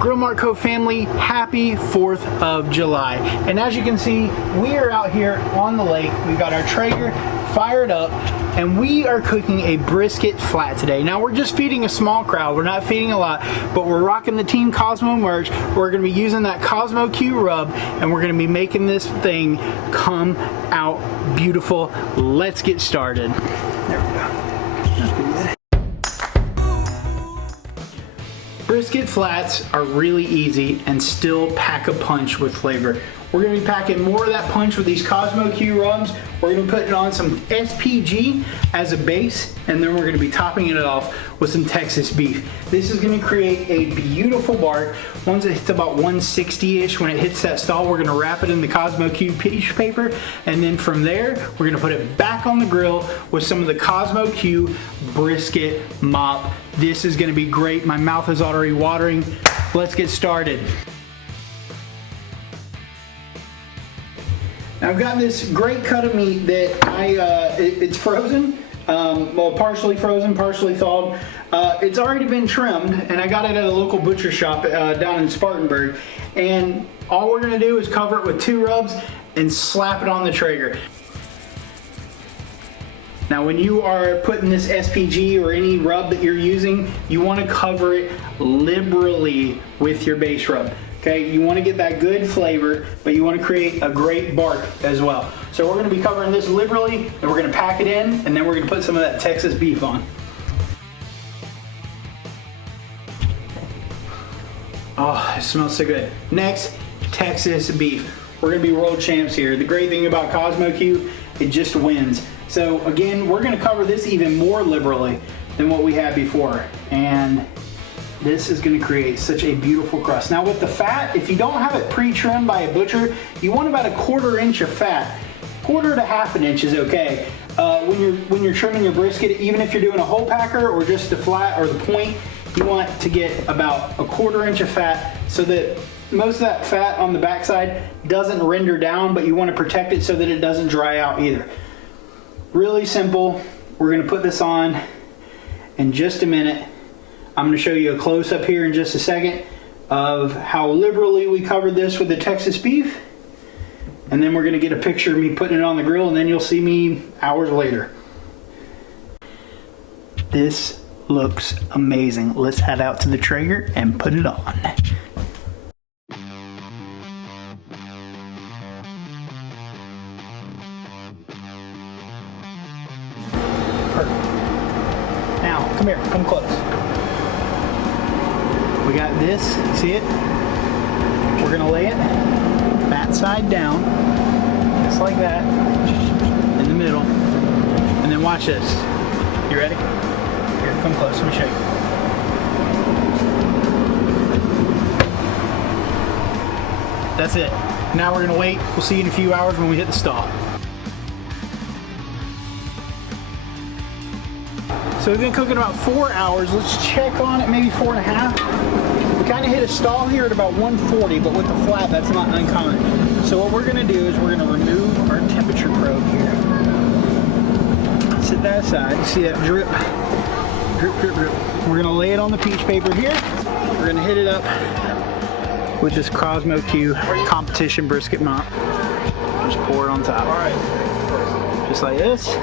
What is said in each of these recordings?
Grill Marco family, happy 4th of July. And as you can see, we are out here on the lake. We've got our Traeger fired up and we are cooking a brisket flat today. Now we're just feeding a small crowd. We're not feeding a lot, but we're rocking the Team Cosmo merch. We're gonna be using that Cosmo Q rub and we're gonna be making this thing come out beautiful. Let's get started. There we go. That's pretty good. Brisket flats are really easy and still pack a punch with flavor. We're gonna be packing more of that punch with these Cosmo Q rubs. We're gonna be putting on some SPG as a base, and then we're gonna be topping it off with some Texas beef. This is gonna create a beautiful bark. Once it hits about 160-ish, when it hits that stall, we're gonna wrap it in the Cosmo Q tissue paper, and then from there, we're gonna put it back on the grill with some of the Cosmo Q brisket mop. This is gonna be great. My mouth is already watering. Let's get started. Now I've got this great cut of meat that it's frozen, well, partially frozen, partially thawed. It's already been trimmed and I got it at a local butcher shop down in Spartanburg. And all we're gonna do is cover it with 2 rubs and slap it on the Traeger. Now when you are putting this SPG or any rub that you're using, you wanna cover it liberally with your base rub. Okay, you want to get that good flavor, but you want to create a great bark as well. So we're going to be covering this liberally, and we're going to pack it in, and then we're going to put some of that Texas beef on. Oh, it smells so good. Next, Texas beef. We're going to be world champs here. The great thing about Cosmo Q, it just wins. So again, we're going to cover this even more liberally than what we had before. And this is going to create such a beautiful crust. Now with the fat, if you don't have it pre-trimmed by a butcher, you want about 1/4 inch of fat. 1/4 to 1/2 inch is okay. When you're trimming your brisket, even if you're doing a whole packer or just the flat or the point, you want to get about 1/4 inch of fat so that most of that fat on the backside doesn't render down, but you want to protect it so that it doesn't dry out either. Really simple. We're going to put this on in just a minute. I'm going to show you a close-up here in just a second of how liberally we covered this with the Texas beef. And then we're going to get a picture of me putting it on the grill, and then you'll see me hours later. This looks amazing. Let's head out to the Traeger and put it on. Perfect. Now, come here, come close. We got this, see it? We're gonna lay it that side down, just like that, in the middle. And then watch this. You ready? Here, come close, let me show you. That's it. Now we're gonna wait. We'll see you in a few hours when we hit the stall. So we've been cooking about 4 hours. Let's check on it, maybe 4.5. We kind of hit a stall here at about 140, but with the flat, that's not uncommon. So what we're gonna do is we're gonna remove our temperature probe here. Set that aside. See that drip? Drip, drip, drip. We're gonna lay it on the peach paper here. We're gonna hit it up with this Cosmo Q competition brisket mop. Just pour it on top. All right. Just like this.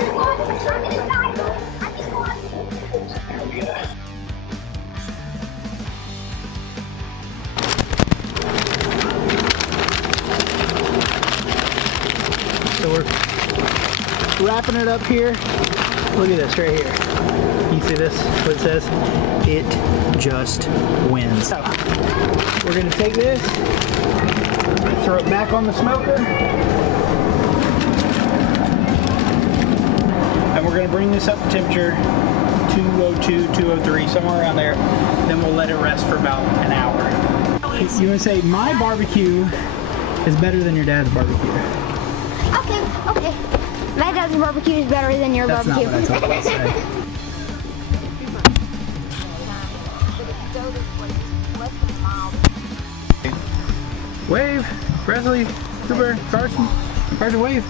So we're wrapping it up here. Look at this right here. You see this? What it says? It just wins. So we're gonna take this, throw it back on the smoker, and we're gonna bring this up to temperature 202, 203, somewhere around there. Then we'll let it rest for about an hour. You wanna say my barbecue is better than your dad's barbecue? Okay. My dad's barbecue is better than your barbecue. That's not what I told you to say. Wave, Presley, Cooper, Carson, wave.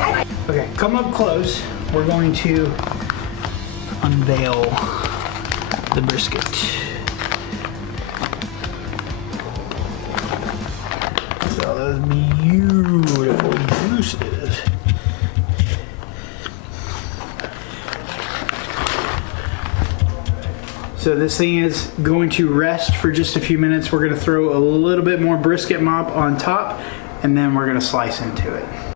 I come up close. We're going to unveil the brisket. So those beautiful juices. So this thing is going to rest for just a few minutes. We're going to throw a little bit more brisket mop on top, and then we're going to slice into it.